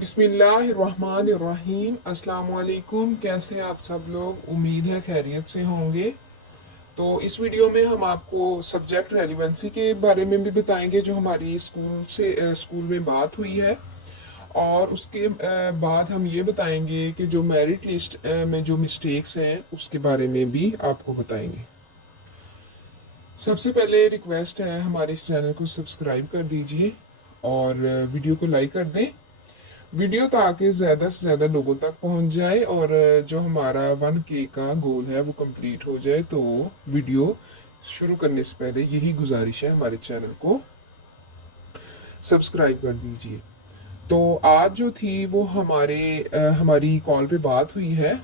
बिस्मिल्लाहिर्रहमानिर्रहीम। अस्सलाम वालेकुम। कैसे हैं आप सब लोग? उम्मीद है खैरियत से होंगे। तो इस वीडियो में हम आपको सब्जेक्ट रेलिवेंसी के बारे में भी बताएंगे जो हमारी स्कूल में बात हुई है। और उसके बाद हम ये बताएंगे कि जो मेरिट लिस्ट में जो मिस्टेक्स हैं उसके बारे में भी आपको बताएंगे। सबसे पहले रिक्वेस्ट है, हमारे इस चैनल को सब्सक्राइब कर दीजिए और वीडियो को लाइक कर दें। वीडियो ताकि ज़्यादा से ज़्यादा लोगों तक पहुंच जाए और जो हमारा 1K का गोल है वो कंप्लीट हो जाए। तो वीडियो शुरू करने से पहले यही गुजारिश है, हमारे चैनल को सब्सक्राइब कर दीजिए। तो आज जो थी वो हमारी कॉल पे बात हुई है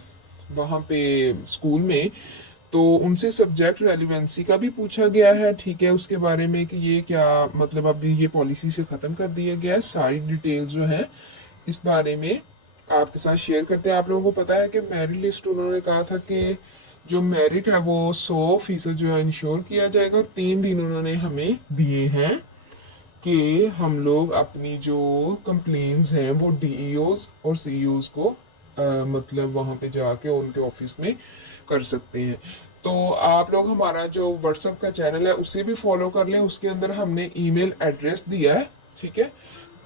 वहाँ पे स्कूल में। तो उनसे सब्जेक्ट रेलिवेंसी का भी पूछा गया है, ठीक है, उसके बारे में कि ये क्या मतलब अब ये पॉलिसी से ख़त्म कर दिया गया है। सारी डिटेल जो है इस बारे में आपके साथ शेयर करते हैं। आप लोगों को पता है कि मेरिट लिस्ट उन्होंने कहा था कि जो मेरिट है वो 100% जो है इंश्योर किया जाएगा। और 3 दिन उन्होंने हमें दिए हैं कि हम लोग अपनी जो कंप्लेन्स हैं वो डीईओज और सीईओज को मतलब वहाँ पे जाके उनके ऑफिस में कर सकते हैं। तो आप लोग हमारा जो व्हाट्सएप का चैनल है उसे भी फॉलो कर लें। उसके अंदर हमने ईमेल एड्रेस दिया है, ठीक है।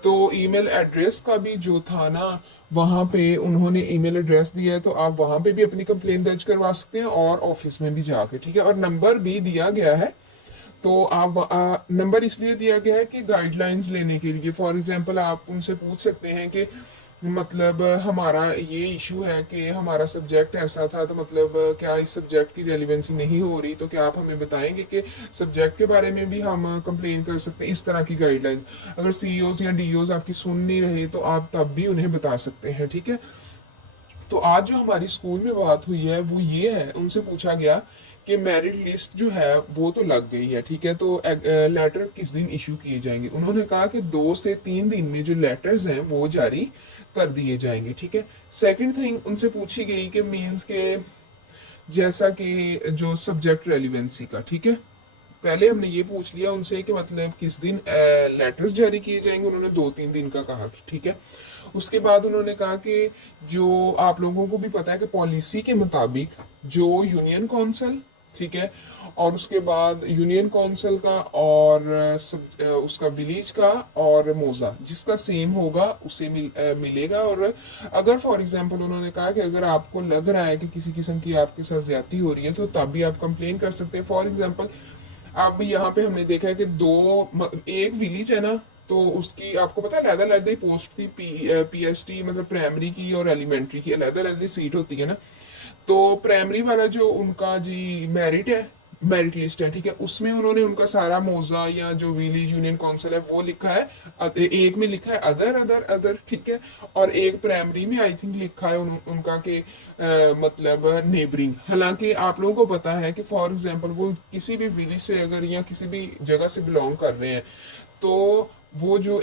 तो ईमेल एड्रेस का भी जो था ना, वहाँ पे उन्होंने ईमेल एड्रेस दिया है, तो आप वहाँ पे भी अपनी कंप्लेन दर्ज करवा सकते हैं और ऑफिस में भी जाके, ठीक है। और नंबर भी दिया गया है। तो आप नंबर इसलिए दिया गया है कि गाइडलाइंस लेने के लिए। फॉर एग्जांपल आप उनसे पूछ सकते हैं कि मतलब हमारा ये इशू है कि हमारा सब्जेक्ट ऐसा था, तो मतलब क्या इस सब्जेक्ट की रेलिवेंसी नहीं हो रही, तो क्या आप हमें बताएंगे कि सब्जेक्ट के बारे में भी हम कंप्लेन कर सकते हैं। इस तरह की गाइडलाइंस अगर सीईओज या डीईओज आपकी सुन नहीं रहे तो आप तब भी उन्हें बता सकते हैं, ठीक है। तो आज जो हमारी स्कूल में बात हुई है वो ये है, उनसे पूछा गया कि मेरिट लिस्ट जो है वो तो लग गई है, ठीक है, तो लेटर किस दिन इशू किए जाएंगे। उन्होंने कहा कि 2 से 3 दिन में जो लेटर्स हैं वो जारी कर दिए जाएंगे, ठीक है। सेकंड थिंग उनसे पूछी गई कि मींस के जैसा कि जो सब्जेक्ट रेलिवेंसी का, ठीक है, पहले हमने ये पूछ लिया उनसे कि मतलब किस दिन लेटर्स जारी किए जाएंगे। उन्होंने 2-3 दिन का कहा, ठीक है। उसके बाद उन्होंने कहा कि जो आप लोगों को भी पता है कि पॉलिसी के मुताबिक जो यूनियन काउंसिल, ठीक है, और उसके बाद यूनियन काउंसिल का और उसका विलेज का और मोजा जिसका सेम होगा उसे मिलेगा। और अगर फॉर एग्जांपल उन्होंने कहा कि अगर आपको लग रहा है कि किसी किस्म की आपके साथ ज्यादती हो रही है तो तब भी आप कंप्लेन कर सकते हैं। फॉर एग्जांपल अब यहाँ पे हमने देखा है कि एक विलेज है ना, तो उसकी आपको पता है अलग-अलग पोस्ट थी। पीएसटी मतलब प्राइमरी की और एलिमेंट्री की अलग-अलग सीट होती है ना। तो प्राइमरी वाला जो उनका जी मेरिट लिस्ट है, ठीक है, उसमें उन्होंने उनका सारा मौजा या जो विलेज यूनियन काउंसिल है वो लिखा है। एक में लिखा है अदर अदर अदर, ठीक है, और एक प्राइमरी में आई थिंक लिखा है उनका के मतलब नेबरिंग। हालांकि आप लोगों को पता है कि फॉर एग्जांपल वो किसी भी विलेज से अगर या किसी भी जगह से बिलोंग कर रहे हैं तो वो जो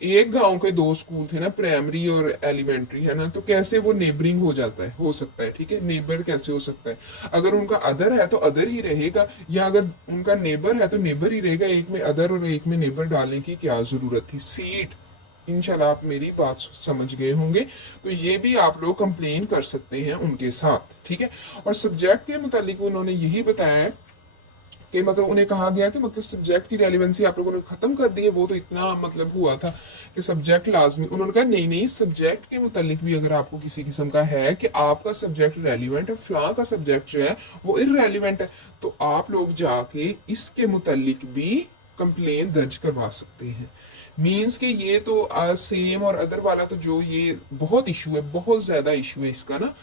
एक गांव के 2 स्कूल थे ना, प्राइमरी और एलिमेंट्री, है ना, तो कैसे वो नेबरिंग हो सकता है, ठीक है, नेबर कैसे हो सकता है। अगर उनका अदर है तो अदर ही रहेगा, या अगर उनका नेबर है तो नेबर ही रहेगा। एक में अदर और एक में नेबर डालने की क्या जरूरत थी। सीट इंशाल्लाह आप मेरी बात समझ गए होंगे। तो ये भी आप लोग कंप्लेन कर सकते हैं उनके साथ, ठीक है। और सब्जेक्ट के मुतालिक उन्होंने यही बताया है कि मतलब उन्हें कहा गया कि मतलब सब्जेक्ट की रेलिवेंसी आप लोगों ने खत्म कर दी है। वो तो इतना मतलब हुआ था कि सब्जेक्ट लाजमी, उन्होंने कहा नहीं नहीं, सब्जेक्ट के मुतालिक भी अगर आपको किसी किस्म का है कि आपका सब्जेक्ट रेलिवेंट है, फलां का सब्जेक्ट जो है वो इररेलिवेंट है, तो आप लोग जाके इसके मुतालिक भी कंप्लेन दर्ज करवा सकते हैं। मीन्स के ये तो सेम और अदर वाला तो जो ये बहुत इशू है, बहुत ज्यादा इशू है इसका ना।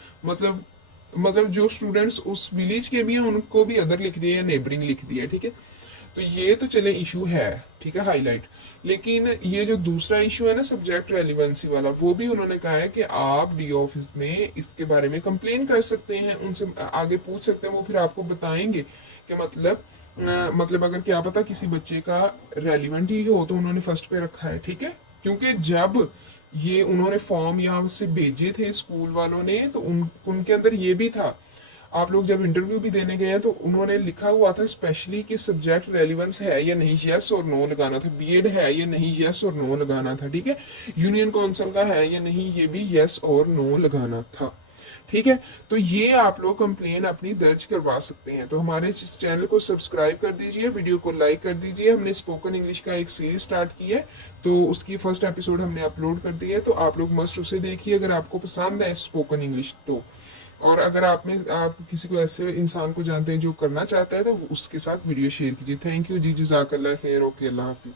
मतलब जो स्टूडेंट्स उस विलेज के भी हैं उनको भी अदर लिख दिया या नेबरिंग लिख दिया, ठीक है। तो ये तो चले इशू है, ठीक है, हाईलाइट। लेकिन ये जो दूसरा इशू है ना सब्जेक्ट रेलिवेंसी वाला, वो भी उन्होंने कहा है कि आप डी ऑफिस में इसके बारे में कंप्लेन कर सकते हैं, उनसे आगे पूछ सकते हैं, वो फिर आपको बताएंगे कि मतलब अगर क्या पता किसी बच्चे का रेलिवेंट ही हो तो उन्होंने फर्स्ट पे रखा है, ठीक है। क्योंकि जब ये उन्होंने फॉर्म यहाँ से भेजे थे स्कूल वालों ने तो उनके अंदर ये भी था। आप लोग जब इंटरव्यू भी देने गए हैं तो उन्होंने लिखा हुआ था स्पेशली कि सब्जेक्ट रेलिवेंस है या नहीं, यस और नो लगाना था। बीएड है या नहीं, यस और नो लगाना था। ठीक है, यूनियन काउंसिल का है या नहीं, ये भी यस और नो लगाना था। ठीक है, तो ये आप लोग कंप्लेन अपनी दर्ज करवा सकते हैं। तो हमारे इस चैनल को सब्सक्राइब कर दीजिए, वीडियो को लाइक कर दीजिए। हमने स्पोकन इंग्लिश का एक सीरीज स्टार्ट की है, तो उसकी फर्स्ट एपिसोड हमने अपलोड कर दी है, तो आप लोग मस्ट उसे देखिए अगर आपको पसंद है स्पोकन इंग्लिश तो। और अगर आप किसी को ऐसे इंसान को जानते हैं जो करना चाहता है तो उसके साथ वीडियो शेयर कीजिए। थैंक यू जी, जज़ाकल्लाह खैर, ओके, अल्लाह हाफिज।